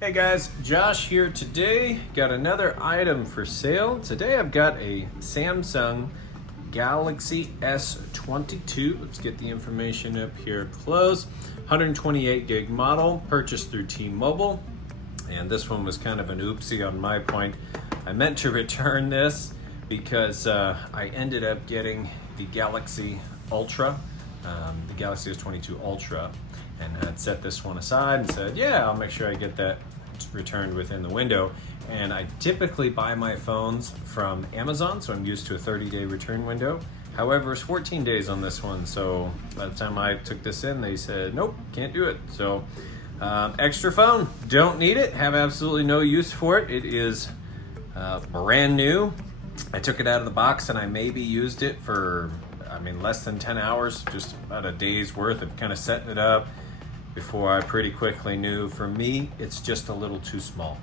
Hey guys, Josh here today. Got another item for sale. Today I've got a Samsung Galaxy S22. Let's get the information up here close. 128 gig model, purchased through T-Mobile. And this one was kind of an oopsie on my point. I meant to return this because I ended up getting the Galaxy Ultra, the Galaxy S22 Ultra, and had set this one aside and said, yeah, I'll make sure I get that returned within the window. And I typically buy my phones from Amazon, so I'm used to a 30-day return window. However, it's 14 days on this one, so by the time I took this in, they said, nope, can't do it. So extra phone, don't need it, have absolutely no use for it. It is brand new. I took it out of the box and I maybe used it for, less than 10 hours, just about a day's worth of kind of setting it up before I pretty quickly knew, for me, it's just a little too small.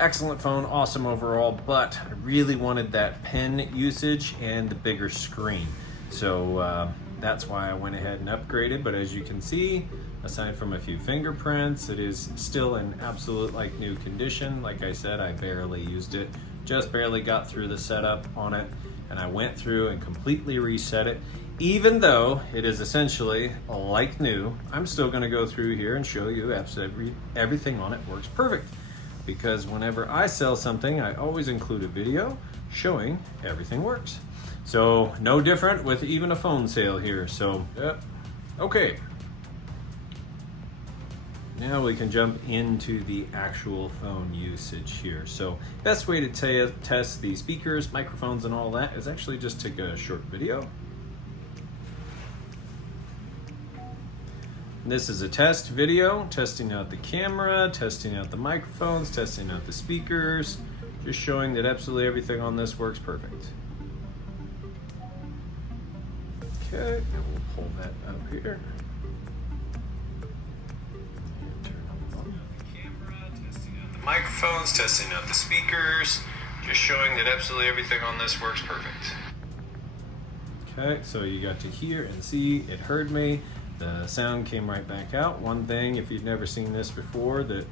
Excellent phone, awesome overall, but I really wanted that pen usage and the bigger screen. So that's why I went ahead and upgraded. But as you can see, aside from a few fingerprints, it is still in absolute like new condition. Like I said, I barely used it, just barely got through the setup on it, and I went through and completely reset it. Even though it is essentially like new, I'm still going to go through here and show you absolutely everything on it works perfect. Because whenever I sell something, I always include a video showing everything works. So no different with even a phone sale here. So, okay. Now we can jump into the actual phone usage here. So best way to test the speakers, microphones, and all that is actually just take a short video. This is a test video, testing out the camera, testing out the microphones, testing out the speakers, just showing that absolutely everything on this works perfect. Okay, and we'll pull that up here. And turn on the camera, testing out the microphones, testing out the speakers, just showing that absolutely everything on this works perfect. Okay, so you got to hear and see, it heard me. The sound came right back out. One thing, if you've never seen this before, that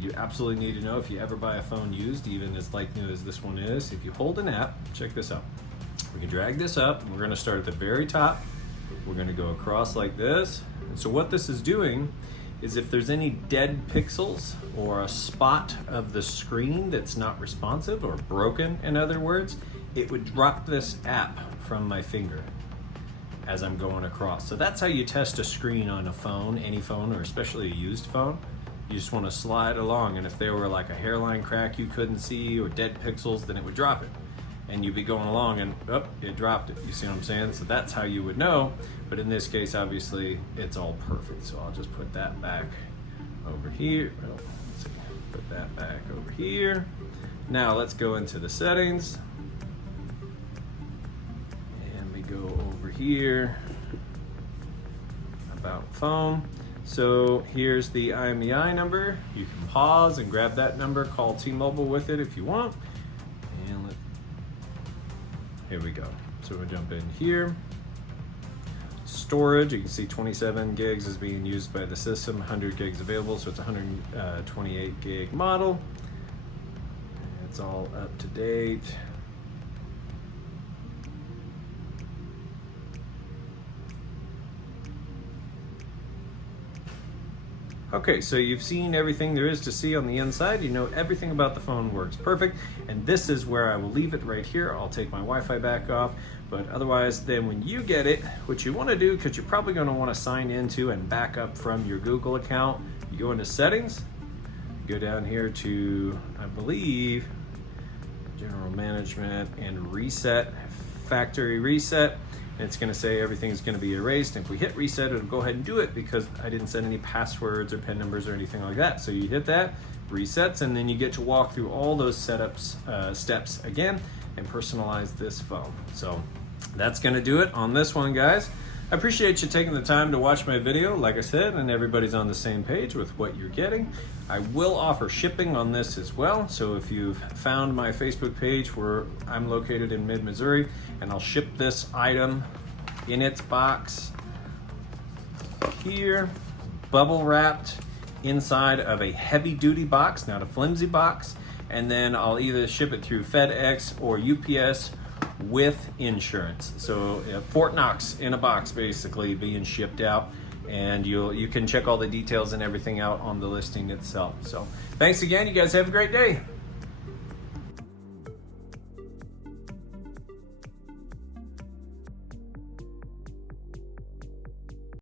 you absolutely need to know if you ever buy a phone used, even as like new as this one is, if you hold an app, check this out. We can drag this up, and we're gonna start at the very top. We're gonna go across like this. And so what this is doing is if there's any dead pixels or a spot of the screen that's not responsive or broken, in other words, it would drop this app from my finger as I'm going across. So that's how you test a screen on a phone, any phone, or especially a used phone. You just want to slide along, and if there were like a hairline crack you couldn't see or dead pixels, then it would drop it. And you'd be going along and, oh, it dropped it. You see what I'm saying? So that's how you would know. But in this case, obviously, it's all perfect. So I'll just put that back over here. Oh, let's see. Put that back over here. Now let's go into the settings. Go over here, about phone. So here's the IMEI number. You can pause and grab that number, call T-Mobile with it if you want. And here we go. So we'll jump in here. Storage, you can see 27 gigs is being used by the system, 100 gigs available, so it's a 128 gig model. It's all up to date. Okay, so you've seen everything there is to see on the inside. You know everything about the phone works perfect. And this is where I will leave it right here. I'll take my Wi-Fi back off. But otherwise, then when you get it, what you want to do, because you're probably going to want to sign into and back up from your Google account, you go into settings, go down here to, I believe, general management and reset, factory reset. It's going to say everything's going to be erased. And if we hit reset, it'll go ahead and do it because I didn't set any passwords or PIN numbers or anything like that. So you hit that, resets, and then you get to walk through all those setups steps again and personalize this phone. So that's going to do it on this one, guys. I appreciate you taking the time to watch my video, like I said, and everybody's on the same page with what you're getting. I will offer shipping on this as well, so if you've found my Facebook page where I'm located in mid-Missouri, and I'll ship this item in its box here. bubble wrapped inside of a heavy duty box, not a flimsy box. And then I'll either ship it through FedEx or UPS with insurance. So Fort Knox in a box basically being shipped out. And you can check all the details and everything out on the listing itself. So thanks again. You guys have a great day.